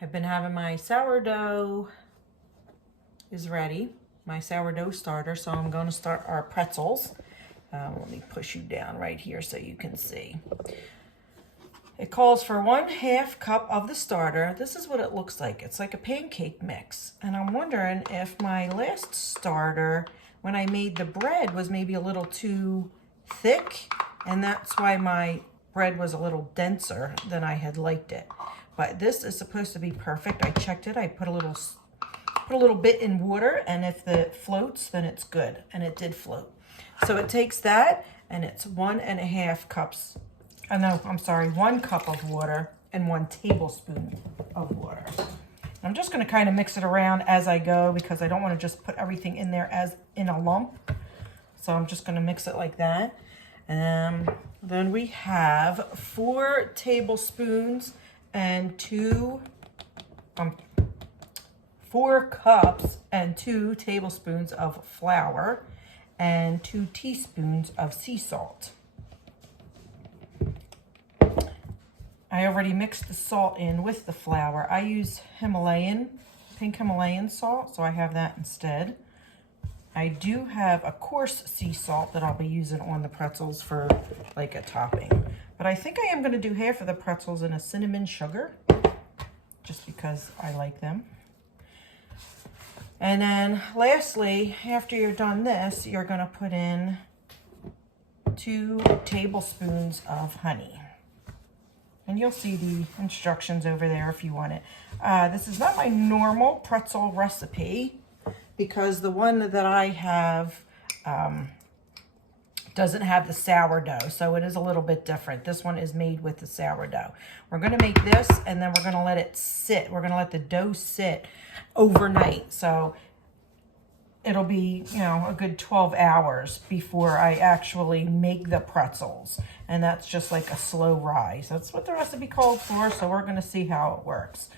I've been having my sourdough is ready, my sourdough starter, so I'm going to start our pretzels. Let me push you down right here so you can see. It calls for 1/2 cup of the starter. This is what it looks like. It's like a pancake mix. And I'm wondering if my last starter, when I made the bread, was maybe a little too thick, and that's why my bread was a little denser than I had liked it. But this is supposed to be perfect. I checked it. I put a little bit in water, and if it floats, then it's good. And it did float. So it takes that, and it's 1.5 cups. No, I'm sorry, 1 cup of water and 1 tablespoon of water. I'm just going to kind of mix it around as I go because I don't want to just put everything in there as in a lump. So I'm just going to mix it like that. And then we have 4 tablespoons and 4 cups and 2 tablespoons of flour and 2 teaspoons of sea salt. I already mixed the salt in with the flour. I use pink Himalayan salt, so I have that instead. I do have a coarse sea salt that I'll be using on the pretzels for like a topping. But I think I am going to do half of the pretzels in a cinnamon sugar, just because I like them. And then lastly, after you're done this, you're going to put in 2 tablespoons of honey. And you'll see the instructions over there if you want it. This is not my normal pretzel recipe because the one that I have doesn't have the sourdough, so it is a little bit different. This one is made with the sourdough. We're going to make this, and then we're going to let it sit. We're going to let the dough sit overnight. So it'll be, a good 12 hours before I actually make the pretzels. And that's just like a slow rise. That's what the recipe called for, so we're going to see how it works.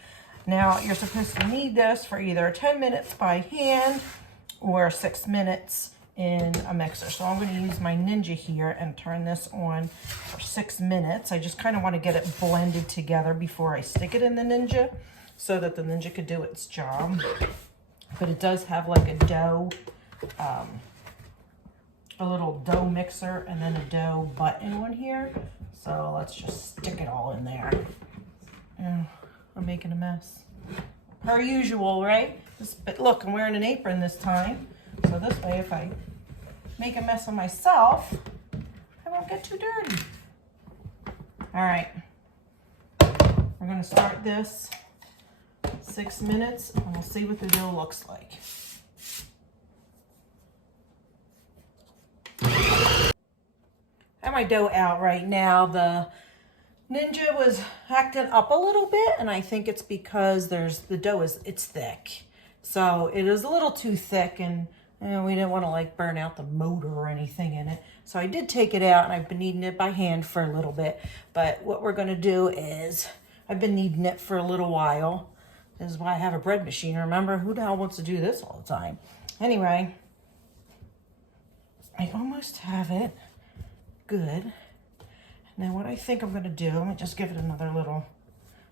Now, you're supposed to knead this for either 10 minutes by hand or 6 minutes in a mixer. So I'm going to use my Ninja here and turn this on for 6 minutes. I just kind of want to get it blended together before I stick it in the Ninja so that the Ninja could do its job. But it does have like a dough, a little dough mixer and then a dough butt in one here. So let's just stick it all in there. I'm making a mess. Per usual, right? But look, I'm wearing an apron this time. So this way, if I make a mess of myself, I won't get too dirty. All right. We're going to start this 6 minutes, and we'll see what the dough looks like. I have my dough out right now. The Ninja was acting up a little bit, and I think it's because the dough it's thick. So it is a little too thick, and we didn't want to like burn out the motor or anything in it. So I did take it out, and I've been kneading it by hand for a little bit. But what we're going to do is, I've been kneading it for a little while. This is why I have a bread machine. Remember, who the hell wants to do this all the time? Anyway, I almost have it good. And then what I think I'm going to do, let me just give it another little,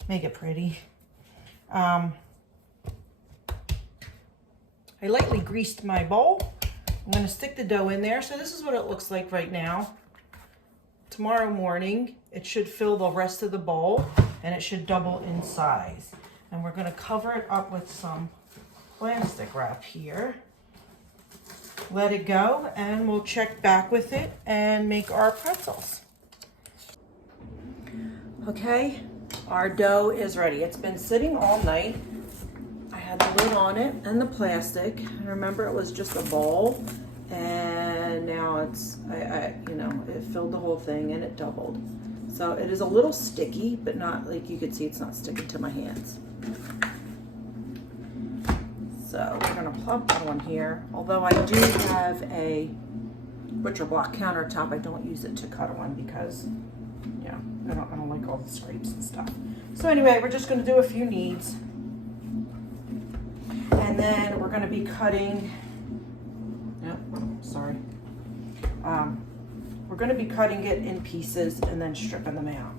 make it pretty. I lightly greased my bowl. I'm going to stick the dough in there. So this is what it looks like right now. Tomorrow morning, it should fill the rest of the bowl, and it should double in size. And we're going to cover it up with some plastic wrap here. Let it go, and we'll check back with it and make our pretzels. Okay, our dough is ready. It's been sitting all night. I had the lid on it and the plastic. Remember, it was just a bowl, and now it filled the whole thing and it doubled. So it is a little sticky, but not like you could see, it's not sticking to my hands. So we're gonna plop that one here. Although I do have a butcher block countertop, I don't use it to cut on because, I don't like all the scrapes and stuff. So anyway, we're just gonna do a few kneads. And then we're gonna be cutting, we're gonna be cutting it in pieces and then stripping them out.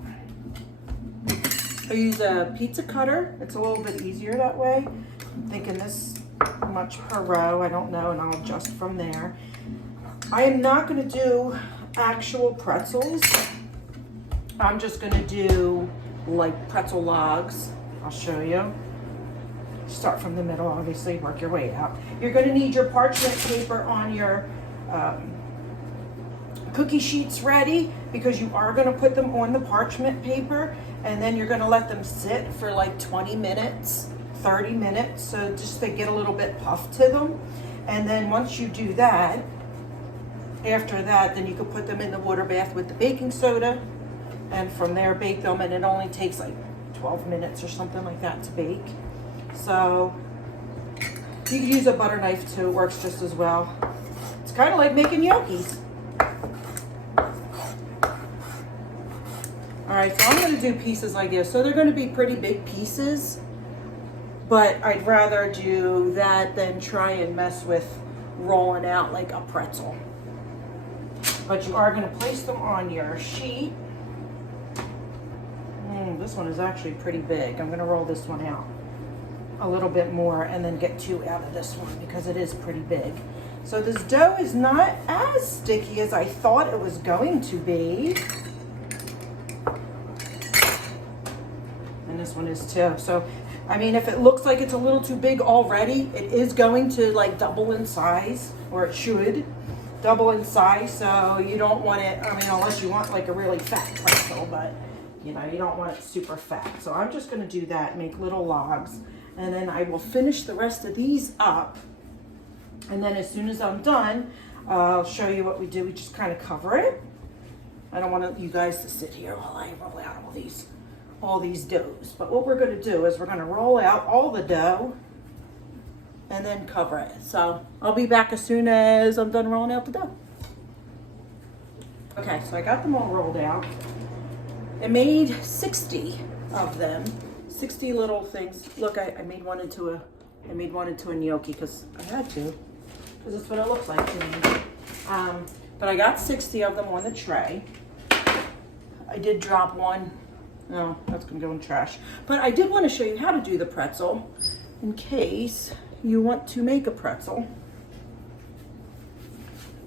I use a pizza cutter. It's a little bit easier that way. I'm thinking this much per row, I don't know, and I'll adjust from there. I am not gonna do actual pretzels. I'm just gonna do like pretzel logs. I'll show you. Start from the middle, obviously, work your way out. You're gonna need your parchment paper on your cookie sheets ready, because you are gonna put them on the parchment paper, and then you're gonna let them sit for like 20 minutes, 30 minutes, so just they get a little bit puffed to them. And then once you do that, after that, then you can put them in the water bath with the baking soda, and from there bake them, and it only takes like 12 minutes or something like that to bake. So you can use a butter knife too, it works just as well. It's kind of like making gnocchis. All right, so I'm gonna do pieces like this. So they're gonna be pretty big pieces, but I'd rather do that than try and mess with rolling out like a pretzel. But you are gonna place them on your sheet. This one is actually pretty big. I'm gonna roll this one out a little bit more and then get 2 out of this one because it is pretty big. So this dough is not as sticky as I thought it was going to be. And this one is too. So, I mean, if it looks like it's a little too big already, it is going to like double in size, or it should double in size. So you don't want it, I mean, unless you want like a really fat pretzel, but you know, you don't want it super fat. So I'm just gonna do that, make little logs, and then I will finish the rest of these up. And then as soon as I'm done, I'll show you what we do. We just kind of cover it. I don't want you guys to sit here while I roll out all these doughs. But what we're gonna do is we're gonna roll out all the dough and then cover it. So I'll be back as soon as I'm done rolling out the dough. Okay, so I got them all rolled out. I made 60 of them, 60 little things. Look, I made one into a gnocchi because I had to, because that's what it looks like to me. But I got 60 of them on the tray. I did drop one. No, that's gonna go in trash. But I did want to show you how to do the pretzel in case you want to make a pretzel.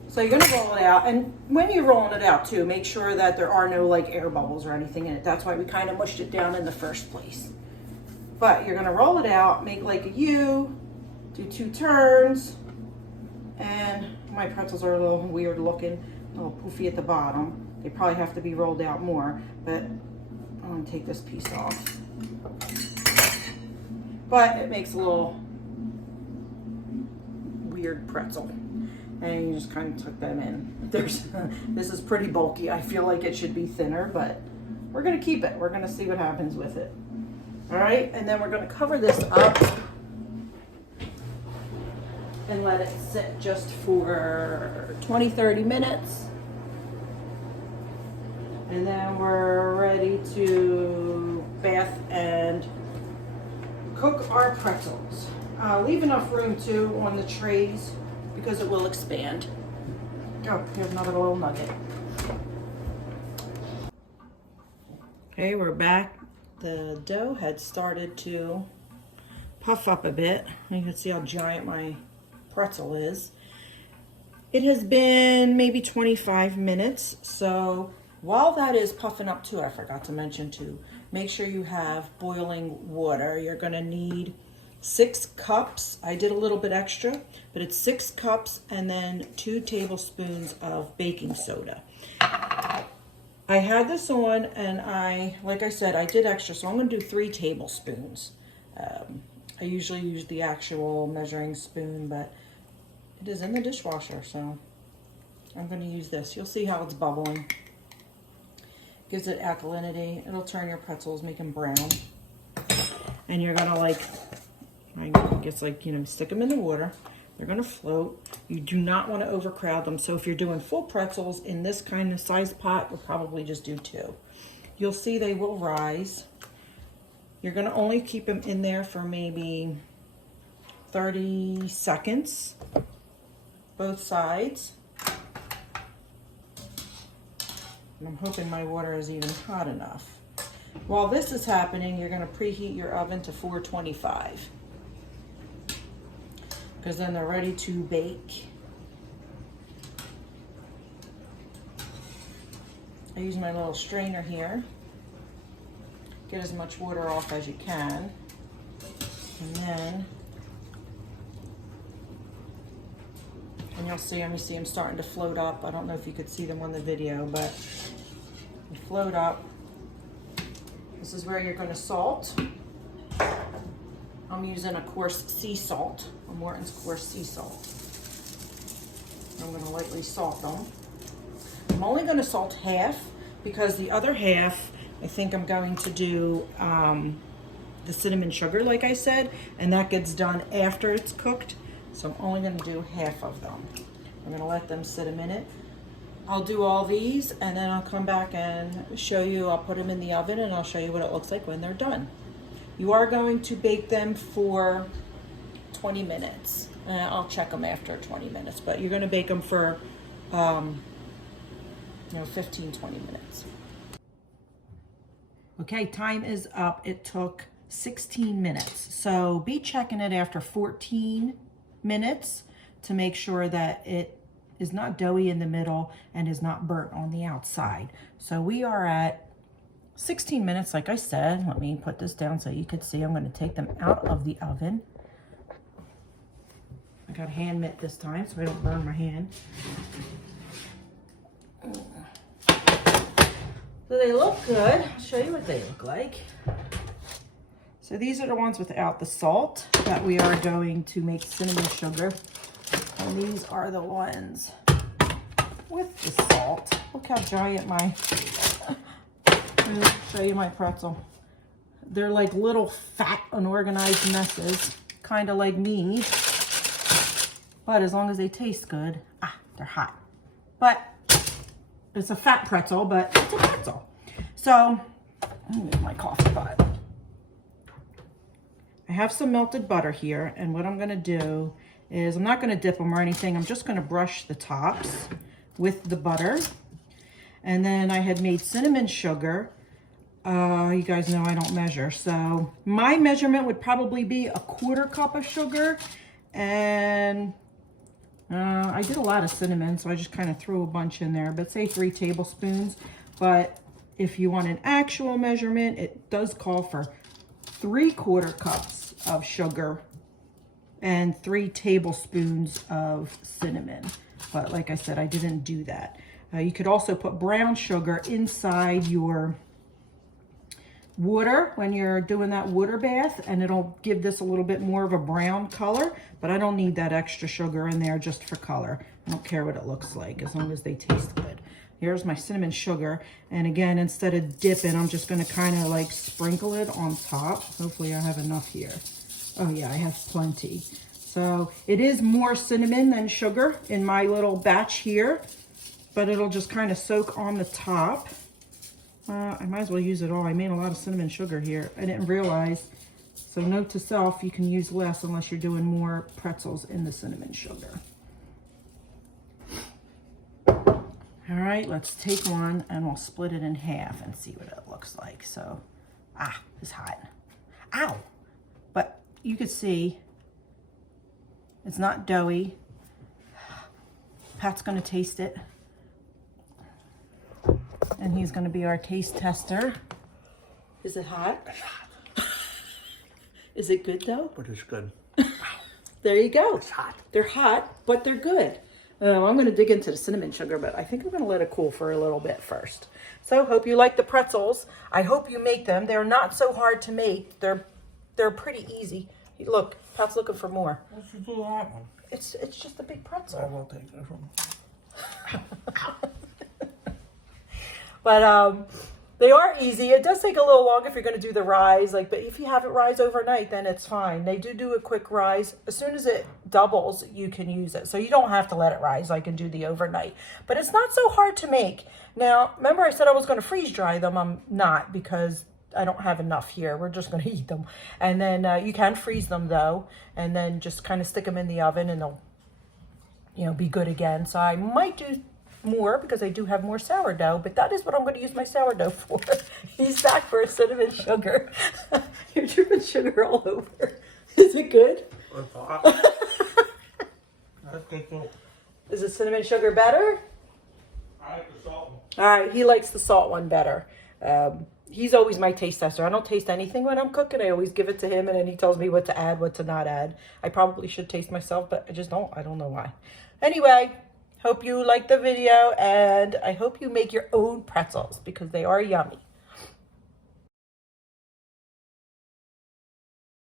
So you're gonna roll it out, and when you're rolling it out too, make sure that there are no like air bubbles or anything in it. That's why we kind of mushed it down in the first place. But you're gonna roll it out, make like a U, do 2 turns, and my pretzels are a little weird looking, a little poofy at the bottom. They probably have to be rolled out more, but I'm gonna take this piece off. But it makes a little weird pretzel. And you just kind of tuck them in. This is pretty bulky. I feel like it should be thinner, but we're gonna keep it. We're gonna see what happens with it. All right, and then we're gonna cover this up and let it sit just for 20, 30 minutes. And then we're ready to bath and cook our pretzels. Leave enough room too on the trays because it will expand. Oh, here's another little nugget. Okay, we're back. The dough had started to puff up a bit. You can see how giant my pretzel is. It has been maybe 25 minutes. So while that is puffing up too, I forgot to mention too, make sure you have boiling water. You're gonna need 6 cups. I did a little bit extra, but it's 6 cups and then 2 tablespoons of baking soda. I had this on and like I said, I did extra, so I'm gonna do 3 tablespoons. I usually use the actual measuring spoon, but it is in the dishwasher, so I'm gonna use this. You'll see how it's bubbling. Gives it alkalinity. It'll turn your pretzels, make them brown. And you're gonna I guess stick them in the water. They're gonna float. You do not want to overcrowd them. So if you're doing full pretzels in this kind of size pot, you'll probably just do 2. You'll see they will rise. You're gonna only keep them in there for maybe 30 seconds, both sides. And I'm hoping my water is even hot enough. While this is happening, you're gonna preheat your oven to 425 because then they're ready to bake. I use my little strainer here. Get as much water off as you can. And then, and you'll see them, starting to float up. I don't know if you could see them on the video, but they float up. This is where you're gonna salt. I'm using a coarse sea salt, a Morton's coarse sea salt. I'm gonna lightly salt them. I'm only gonna salt half because the other half, I think I'm going to do the cinnamon sugar, like I said, and that gets done after it's cooked. So I'm only gonna do half of them. I'm gonna let them sit a minute. I'll do all these and then I'll come back and show you. I'll put them in the oven and I'll show you what it looks like when they're done. You are going to bake them for 20 minutes. I'll check them after 20 minutes, but you're gonna bake them for 15, 20 minutes. Okay, time is up. It took 16 minutes. So be checking it after 14 minutes to make sure that it is not doughy in the middle and is not burnt on the outside. So we are at 16 minutes, like I said. Let me put this down so you could see. I'm going to take them out of the oven. I got hand mitt this time so I don't burn my hand. So they look good. I'll show you what they look like. So these are the ones without the salt that we are going to make cinnamon sugar. And these are the ones with the salt. Look how giant my, let me show you my pretzel. They're like little fat, unorganized messes, kind of like me. But as long as they taste good, they're hot. But it's a fat pretzel, but it's a pretzel. So, let me move my coffee pot. I have some melted butter here, and what I'm gonna do is I'm not gonna dip them or anything. I'm just gonna brush the tops with the butter. And then I had made cinnamon sugar. You guys know I don't measure. So my measurement would probably be a 1/4 cup of sugar. And I did a lot of cinnamon, so I just kind of threw a bunch in there, but say 3 tablespoons. But if you want an actual measurement, it does call for 3/4 cups of sugar and 3 tablespoons of cinnamon. But like I said, I didn't do that. You could also put brown sugar inside your water when you're doing that water bath, and it'll give this a little bit more of a brown color, but I don't need that extra sugar in there just for color. I don't care what it looks like as long as they taste good. Here's my cinnamon sugar, and again, instead of dipping, I'm just going to kind of like sprinkle it on top. Hopefully I have enough here. Oh yeah, I have plenty. So it is more cinnamon than sugar in my little batch here, but it'll just kind of soak on the top. I might as well use it all. I made a lot of cinnamon sugar here. I didn't realize. So note to self, you can use less unless you're doing more pretzels in the cinnamon sugar. All right, let's take one and we'll split it in half and see what it looks like. So, it's hot. Ow! But you could see it's not doughy. Pat's gonna taste it. And he's going to be our taste tester. Is it hot? It's hot. Is it good though? But it's good. There you go. It's hot. They're hot, but they're good. I'm going to dig into the cinnamon sugar, but I think I'm going to let it cool for a little bit first. So hope you like the pretzels. I hope you make them. They're not so hard to make. They're pretty easy. Look, Pat's looking for more. Let's do that one. It's just a big pretzel. I will take this one. But they are easy. It does take a little longer if you're going to do the rise. But if you have it rise overnight, then it's fine. They do a quick rise. As soon as it doubles, you can use it. So you don't have to let it rise. I can do the overnight. But it's not so hard to make. Now, remember I said I was going to freeze dry them. I'm not because I don't have enough here. We're just going to eat them. And then you can freeze them, though. And then just kind of stick them in the oven and they'll, be good again. So I might do more because I do have more sourdough, but that is what I'm going to use my sourdough for. He's back for a cinnamon sugar. You're dripping sugar all over. Is it good? It's hot. That's good too. Is the cinnamon sugar better? I like the salt one. All right, he likes the salt one better. He's always my taste tester. I don't taste anything when I'm cooking. I always give it to him, and then he tells me what to add, what to not add. I probably should taste myself, but I just don't. I don't know why. Anyway, hope you liked the video, and I hope you make your own pretzels because they are yummy.